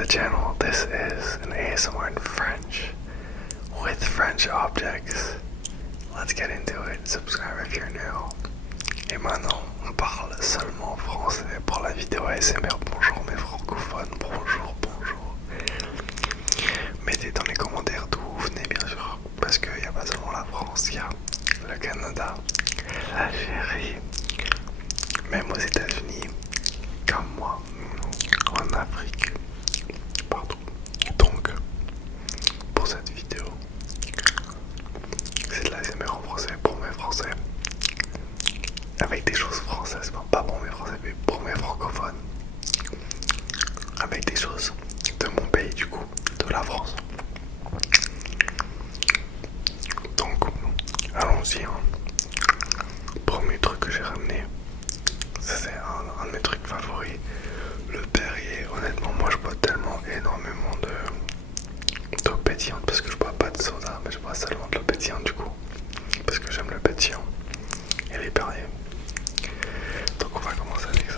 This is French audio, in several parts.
the channel. This is an ASMR in French with French objects. Let's get into it. Subscribe if you're new. Et maintenant, on parle seulement français pour la vidéo ASMR. Bonjour mes francophones, bonjour, bonjour. Mettez dans les commentaires d'où vous venez bien sûr, parce qu'il n'y a pas seulement la France, il y a le Canada, l'Algérie, même aux États-Unis, comme moi, en Afrique, partout. Donc, pour cette vidéo, c'est de la l'ASMR en français pour mes français, avec des choses françaises, pas pour mes français, mais pour mes francophones, avec des choses de mon pays du coup, de la France. Donc, allons-y. Premier truc que j'ai ramené, ça c'est un de mes trucs favoris, le Perrier. Honnêtement, moi je bois tellement énormément d'eau pétillante parce que je bois pas de soda, mais je bois seulement de l'eau pétillante du coup, parce que j'aime le pétillant et les Perrier. Donc on va commencer avec ça.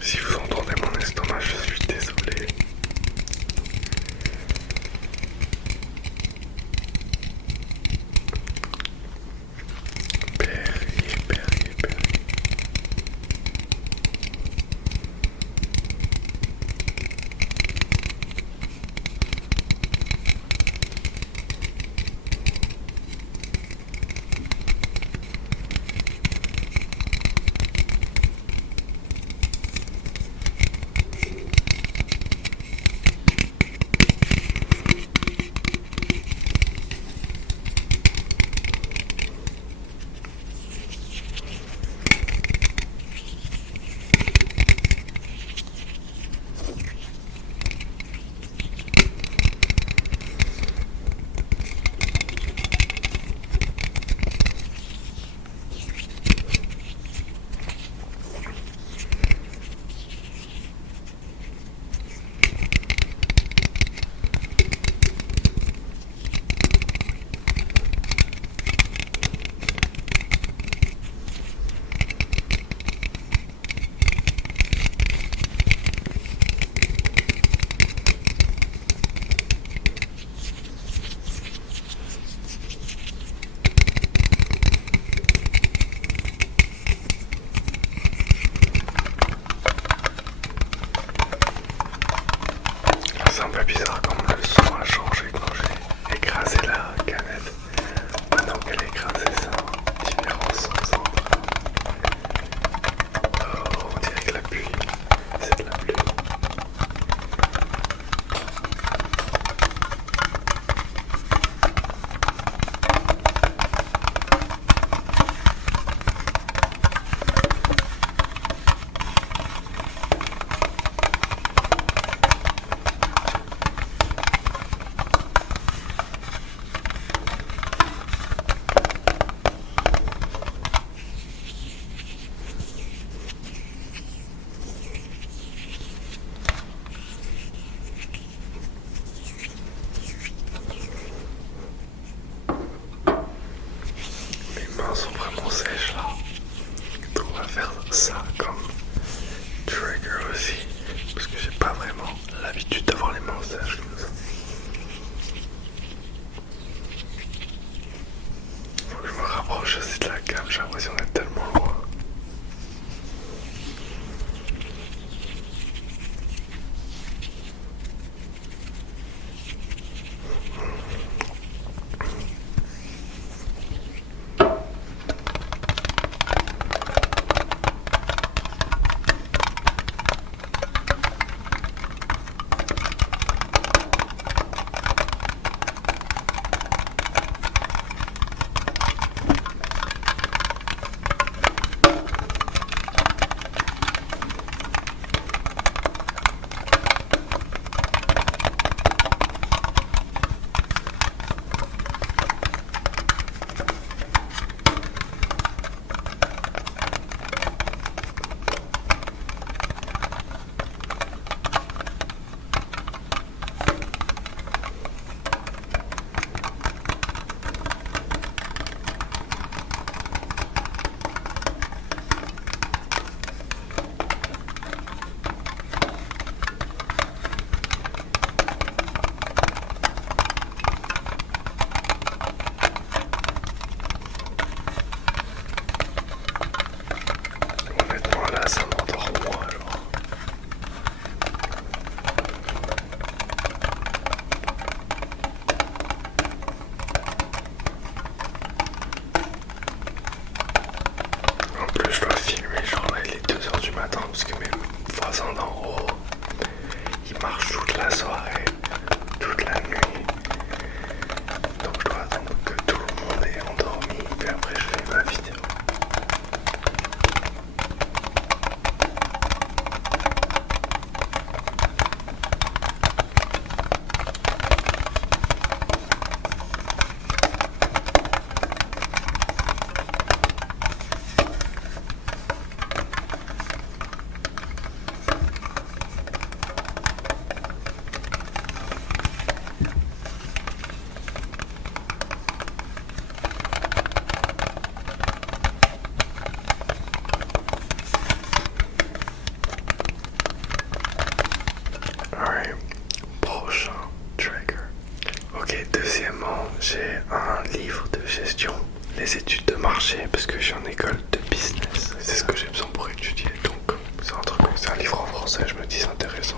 Si vous entendez mon estomac, je suis désolé. Perrier, Perrier, Perrier. C'est un peu bizarre comme le son a changé quand j'ai écrasé la canette. Maintenant qu'elle est écrasée, ça a différents sons. Oh, on dirait que la pluie, c'est de la pluie. Mes mains sont vraiment sèches là. Donc on va faire ça comme trigger aussi, parce que j'ai pas vraiment l'habitude d'avoir les mains sèches comme ça. Faut que je me rapproche aussi de la cam, j'ai l'impression d'être tellement loin. les études de marché parce que je suis en école de business. C'est ce que j'ai besoin pour étudier. Donc c'est un livre en français, je me dis c'est intéressant.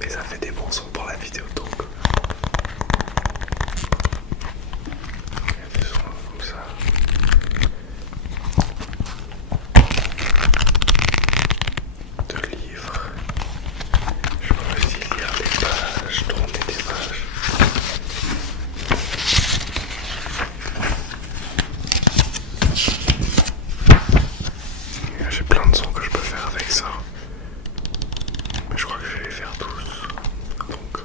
Mais ça fait des bons sons pour la vidéo donc. Il y a des sons comme ça. De livres. Je peux aussi lire des pages, tourner des pages. J'ai plein de sons que je peux faire avec ça. Mais je crois que je vais les faire tous. Donc,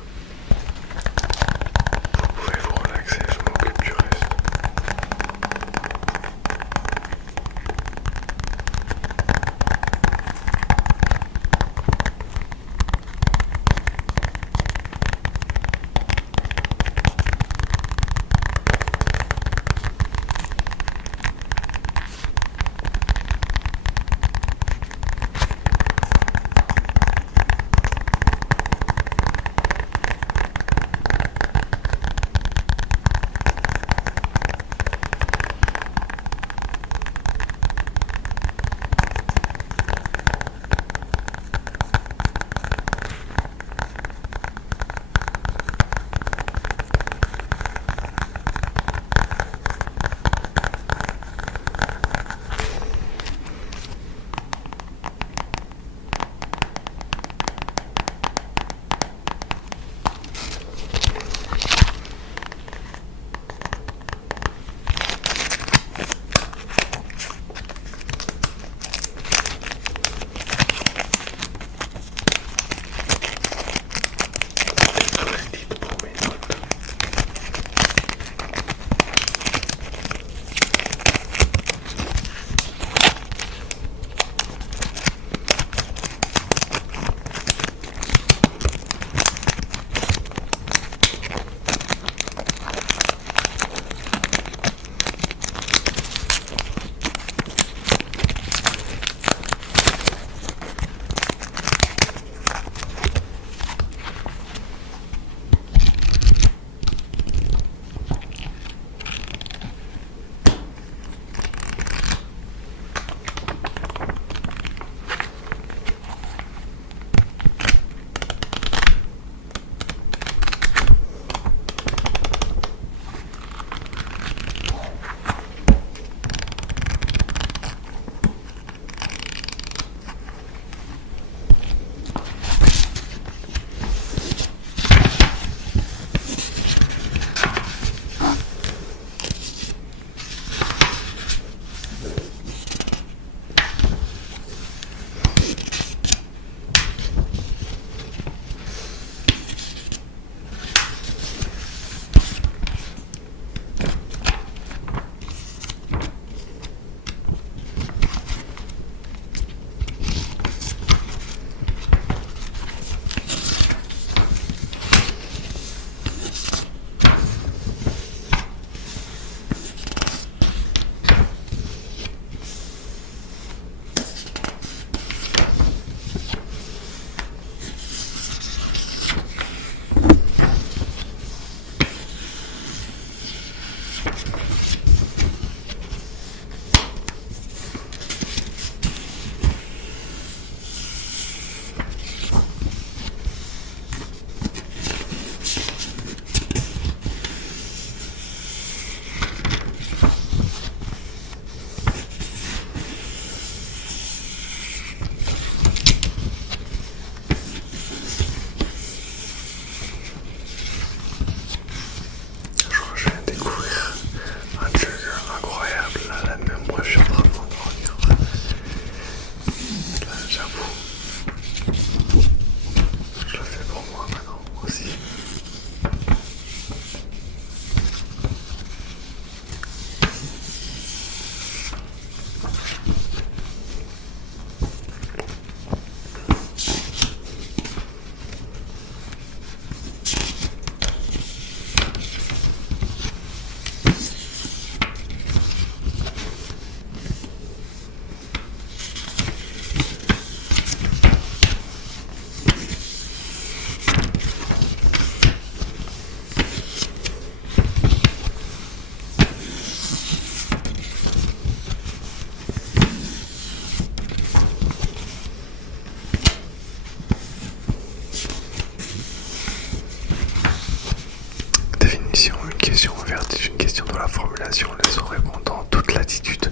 Sur la formulation, laissons répondant toute l'attitude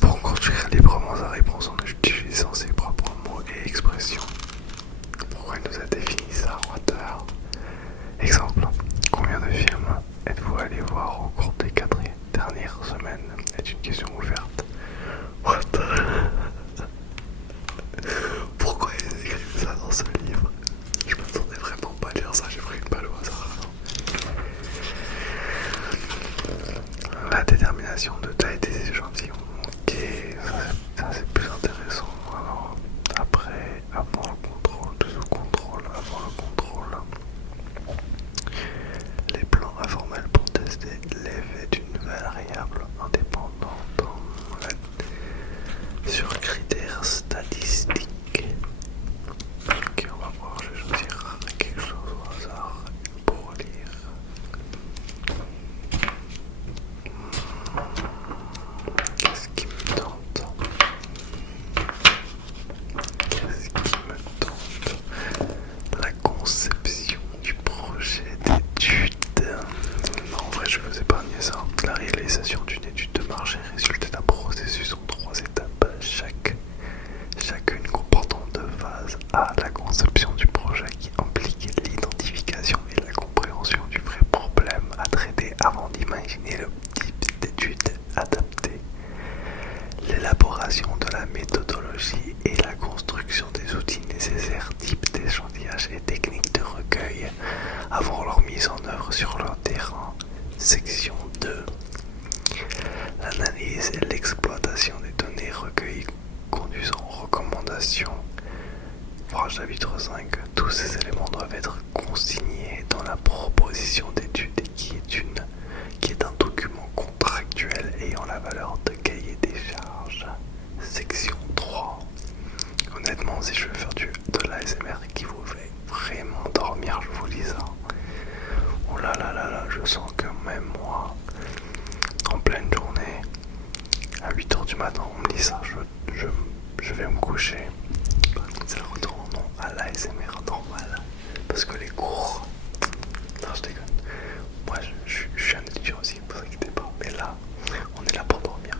pour construire librement sa réponse en utilisant ses propres mots et expressions. Pourquoi il nous a défini ça? Exemple, combien de films êtes-vous allé voir au cours des 4 dernières semaines? Est une question ouverte. What the... Pourquoi il a écrit ça dans ce livre? Je m'attendais vraiment pas à lire ça, j'ai pris une balle au hasard. La détermination de taille des échantillons. Ok, ça c'est plus intéressant. Alors, après, avant le contrôle, sous-contrôle, avant le contrôle. Les plans informels pour tester l'effet d'une variable indépendante sur critères statistiques. Ok, on va voir, je vais choisir quelque chose au hasard pour lire. Qu'est-ce qui me tente? La conception du projet d'étude. Non, en vrai, je vous épargne ça. La réalisation d'une étude de marché résulte d'un processus en 3 étapes, chacune comportant 2 phases. A. La conception du projet qui implique l'identification et la compréhension du vrai problème à traiter avant d'imaginer le type d'étude adapté. L'élaboration de la méthodologie et la construction des outils nécessaires, type d'échantillage et techniques de recueil, avant leur mise en œuvre sur leur terrain. Section 2. L'analyse et l'exploitation des données recueillies conduisant aux recommandations. Chapitre 5. Tous ces éléments doivent être consignés dans la proposition d'étude qui est un document contractuel ayant la valeur de cahier des charges. Section 3. Honnêtement, si je veux faire de l'ASMR qui vous fait vraiment dormir, je vous lis ça. Oh là là là là, je sens que même moi, en pleine journée, à 8h du matin, on me lit ça, je vais me coucher. C'est le retour à l'ASMR normal. Parce que les cours... Non, je déconne. Moi, je suis un étudiant aussi, ne vous inquiétez pas. Mais là, on est là pour dormir.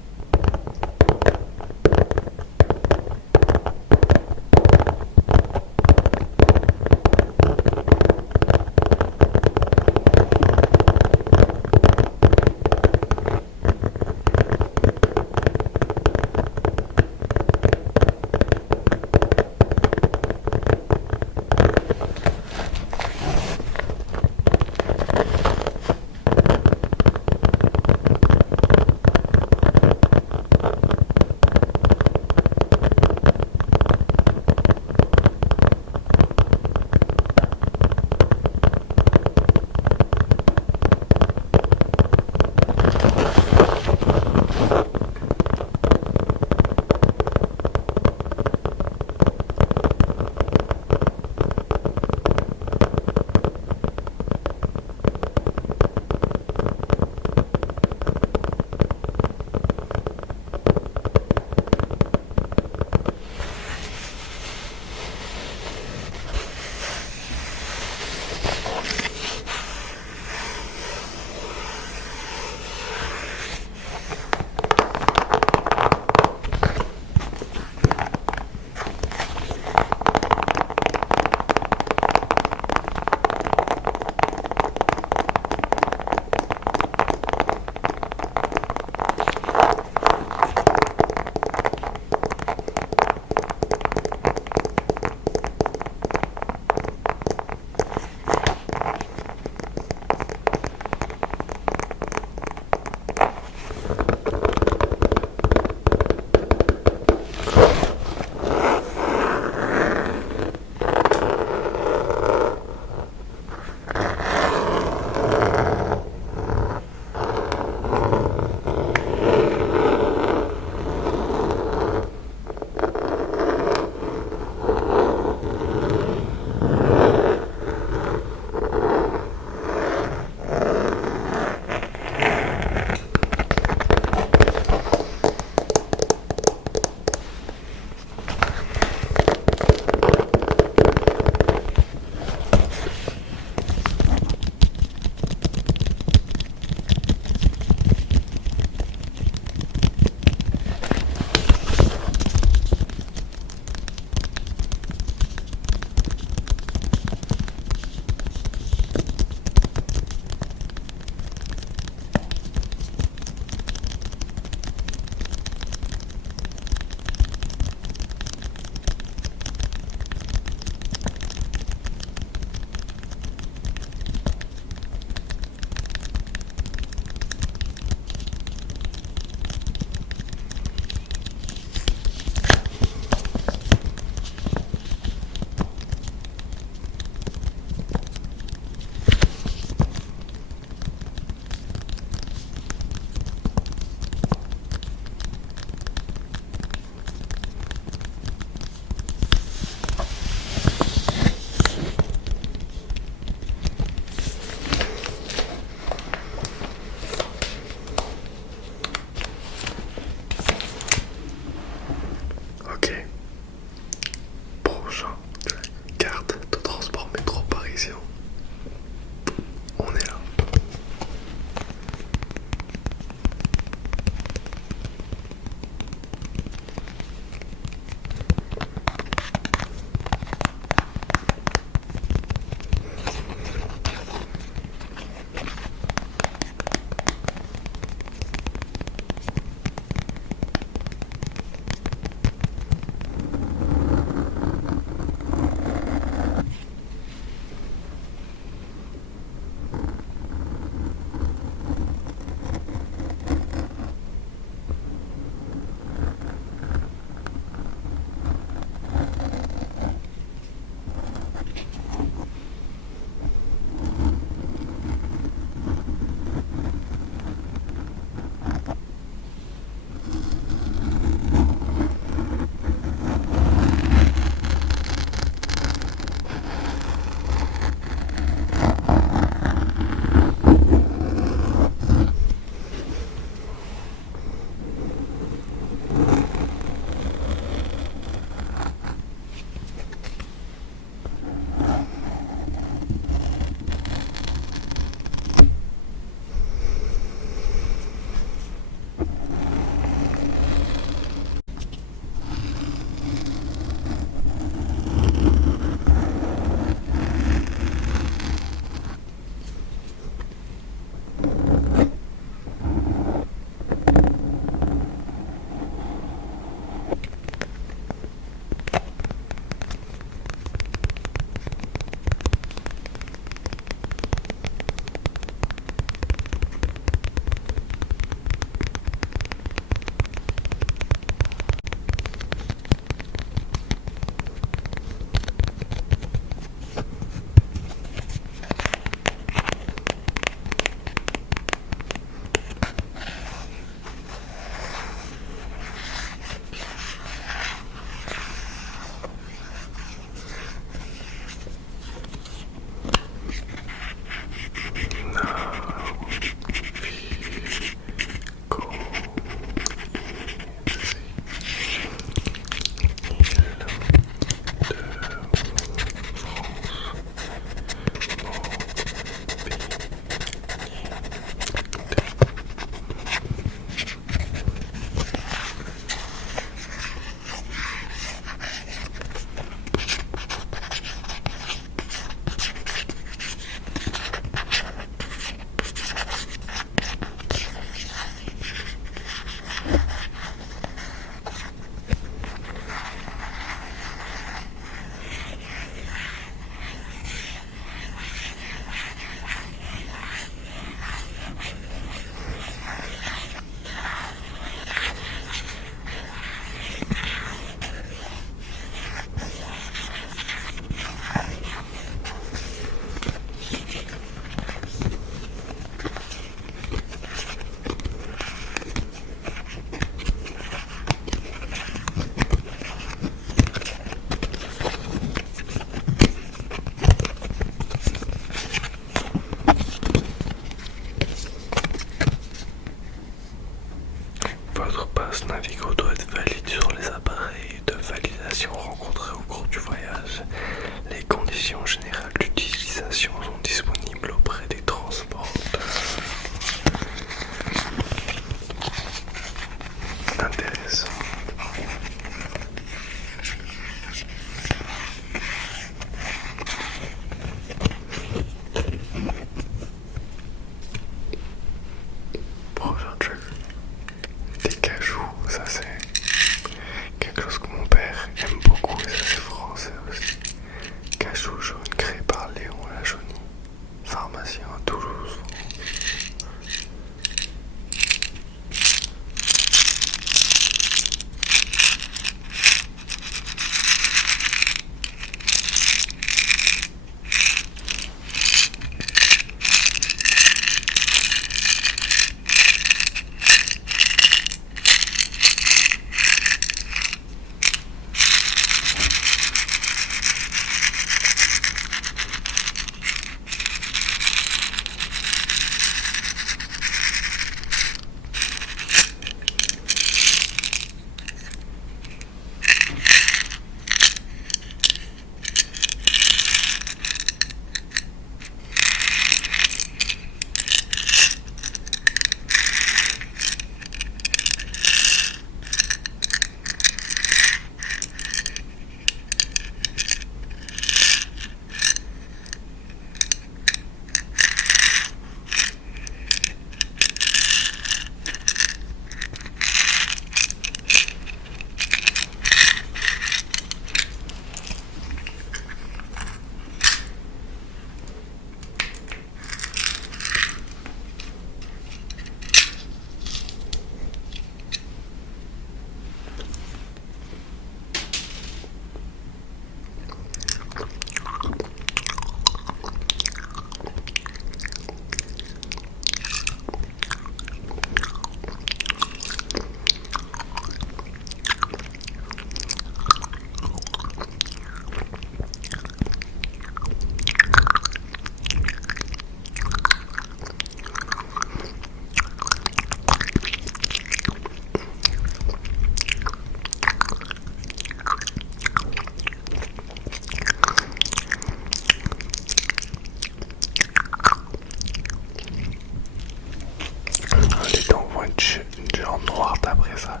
une genre noire d'après ça.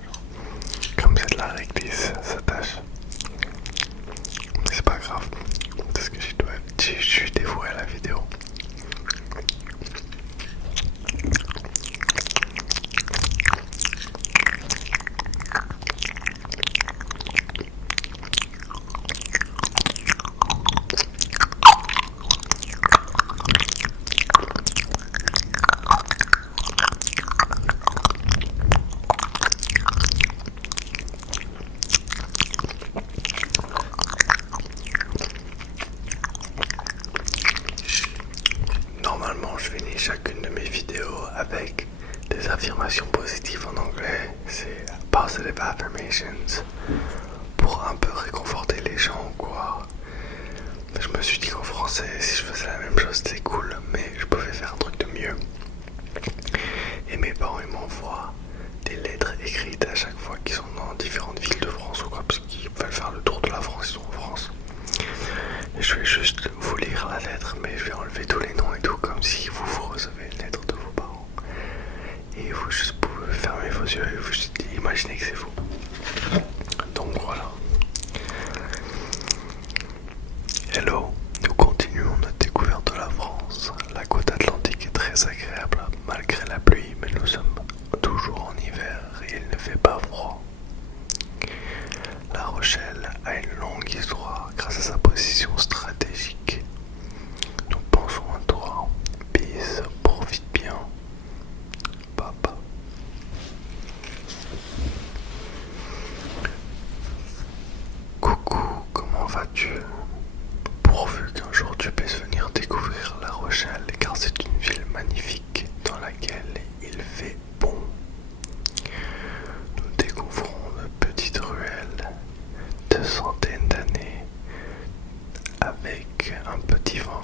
Comme c'est de la réglisse, ça tâche. Mais c'est pas grave. Parce que je suis dévoué à la vidéo. Normalement, je finis chacune de mes vidéos avec des affirmations positives en anglais. C'est positive affirmations pour un peu réconforter les gens ou quoi. Je me suis dit qu'en français, si je faisais la même chose, c'était cool, mais je pouvais faire un truc de mieux. Et mes parents, ils m'envoient des lettres écrites à chaque fois qu'ils sont dans différentes villes de France ou quoi, parce qu'ils veulent faire le tour de la France, ils sont en France. Et je vais juste vous lire la lettre, mais je vais enlever tous les noms et tout, comme si vous recevez une lettre de vos parents. Et vous juste pouvez fermer vos yeux et vous juste imaginez que c'est vous. Donc voilà. Hello, nous continuons notre découverte de la France. La côte atlantique est très agréable malgré la pluie, mais nous sommes toujours en hiver et il ne fait pas froid. La Rochelle a une longue histoire grâce à sa position stratégique. Nous pensons à toi. Peace, profite bien. Papa. Coucou, comment vas-tu? Pourvu qu'un jour tu puisses venir découvrir La Rochelle, car c'est une ville magnifique dans laquelle il fait bon. Nous découvrons de petites ruelles de centaines d'années avec un petit vent